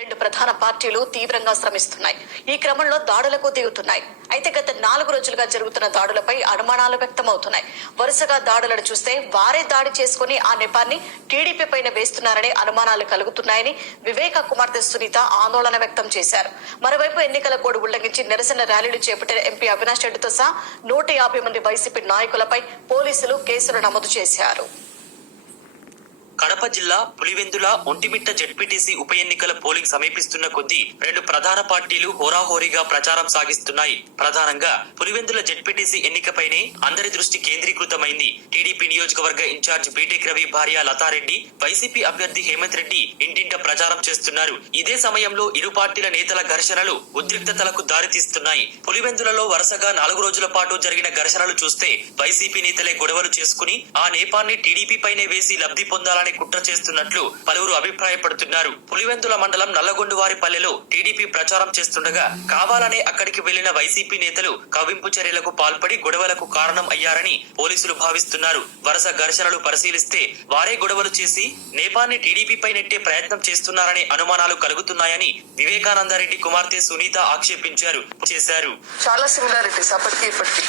రెండు ప్రధాన పార్టీలు తీవ్రంగా శ్రమిస్తున్నాయి. ఈ క్రమంలో దాడులకు దిగుతున్నాయి. అయితే గత నాలుగు రోజులుగా జరుగుతున్న దాడులపై అనుమానాలు వ్యక్తమవుతున్నాయి. వరుసగా దాడులను చూస్తే వారే దాడి చేసుకుని ఆ నెపాన్ని టీడీపీ పైన వేస్తున్నారనే అనుమానాలు కలుగుతున్నాయని వివేక కుమార్తె సునీత ఆందోళన వ్యక్తం చేశారు. మరోవైపు ఎన్నికల కోడ్ ఉల్లంఘించి నిరసన ర్యాలీలు చేపట్టిన ఎంపీ అవినాష్ రెడ్డితో సహా నూట యాభై మంది వైసీపీ నాయకులపై పోలీసులు కేసులు నమోదు చేశారు. కడప జిల్లా పులివెందుల ఒంటిమిట్ట జెడ్పీటీసీ ఉప ఎన్నికల పోలింగ్ సమీపిస్తున్న కొద్దీ రెండు ప్రధాన పార్టీలు హోరాహోరీగా ప్రచారం సాగిస్తున్నాయి. ప్రధానంగా పులివెందుల జెడ్పీటీసీ ఎన్నికపైనే అందరి దృష్టి కేంద్రీకృతమైంది. టీడీపీ నియోజకవర్గ ఇన్ఛార్జ్ బీటెక్ రవి భార్య లతారెడ్డి వైసీపీ అభ్యర్థి హేమంత్ రెడ్డి ఇంటింట ప్రచారం చేస్తున్నారు. ఇదే సమయంలో ఇరు పార్టీల నేతల ఘర్షణలు ఉద్రిక్తతలకు దారితీస్తున్నాయి. పులివెందులలో వరుసగా నాలుగు రోజుల పాటు జరిగిన ఘర్షణలు చూస్తే వైసీపీ నేతలే గొడవలు చేసుకుని ఆ నేపాన్ని టీడీపీ పైనే వేసి లబ్ధి పొందాలని కుట్ర చేస్తున్నట్లు పలువురు అభిప్రాయపడుతున్నారు. పులివెందుల మండలం నల్లగొండువారి పల్లెలో టీడీపీ ప్రచారం చేస్తుండగా కావాలనే అక్కడికి వెళ్ళిన వైసీపీ నేతలు కవింపు చర్యలకు పాల్పడి గొడవలకు కారణం అయ్యారని పోలీసులు భావిస్తున్నారు. వరుస ఘర్షణలు పరిశీలిస్తే వారే గొడవలు చేసి నేపాన్ని టీడీపీపై నెట్టే ప్రయత్నం చేస్తున్నారనే అనుమానాలు కలుగుతున్నాయని వివేకానందరెడ్డి కుమార్తె సునీత ఆక్షేపించారు. చేశారు. చాలా సిమిలారిటీస్ అప్పటికి ఇప్పటికి.